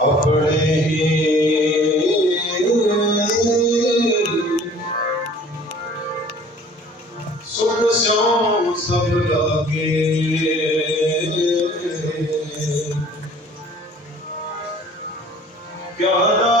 अपने सुन सो सब लगे प्यारा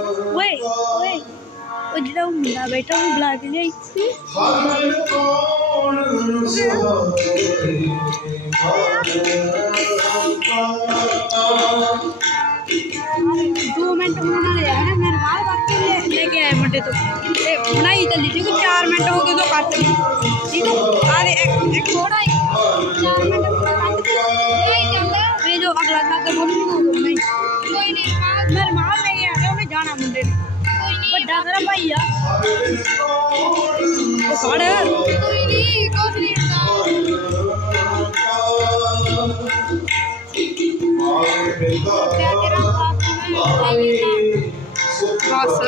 ਉਹ ਜਿਹੜਾ ਉਹ ਮੁੰਡਾ ਬੈਠਾ ਉਹ ਬੁਲਾ ਕੇ ਲਿਆਈ ਸੀ ਹਰ ਕੌਣ ਸਹਾਈ ਮਨ ਦੋ ਮਿੰਟ ਉਹਨਾਂ ਨੇ ਆਇਆ ਮੈਂ ਬਾਹਰ ਵਕਤ ਲੈ ਲੈ ਕੇ ਆਇਆ ਮੁੰਡੇ ਤੋਂ ਤੇ ਬਣਾਈ ਚੱਲੀ ਸੀ ਕਿ 4 ਮਿੰਟ ਹੋ ਗਏ ਉਦੋਂ ਕੱਟ ਲਈ ਠੀਕ ਹੈ ਆ ਦੇ ਇੱਕ ਇੱਕ ਥੋੜਾ ਹੀ 4 ਮਿੰਟ ਪੂਰਾ ਕੱਟ ਕੇ ਨਹੀਂ ਜਾਂਦਾ ਵੇ ਮੇਰਾ ਭਾਈ ਆ। ਫੜ। ਕੋਈ ਨਹੀਂ ਕੰਪਲੀਟ ਕਰ ਕਿਆ ਤੇਰਾ ਪਾਸ ਹੈ ਬਸ।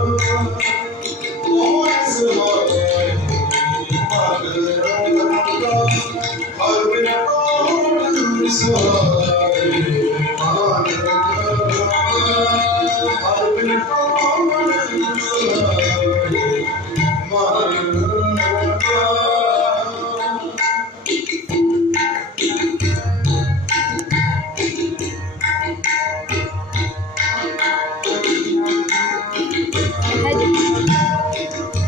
Oh. Hadi.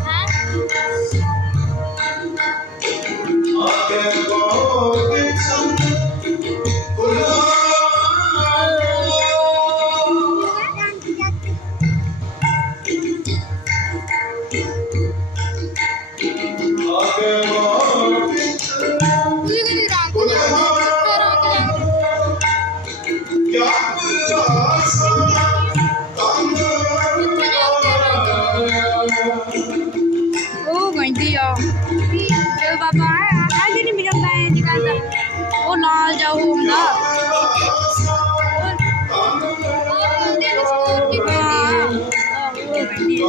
ਉਹ ਕਹਿੰਦੀ ਆ। ਇਹ ਬਾਬਾ ਆ ਨਹੀਂ ਮਿਲਦਾ ਹੈ ਜੀ ਕਹਿੰਦਾ ਉਹ ਨਾਲ ਜਾਓ ਹੁੰਦਾ। ਉਹ ਕਹਿੰਦੀ ਆ।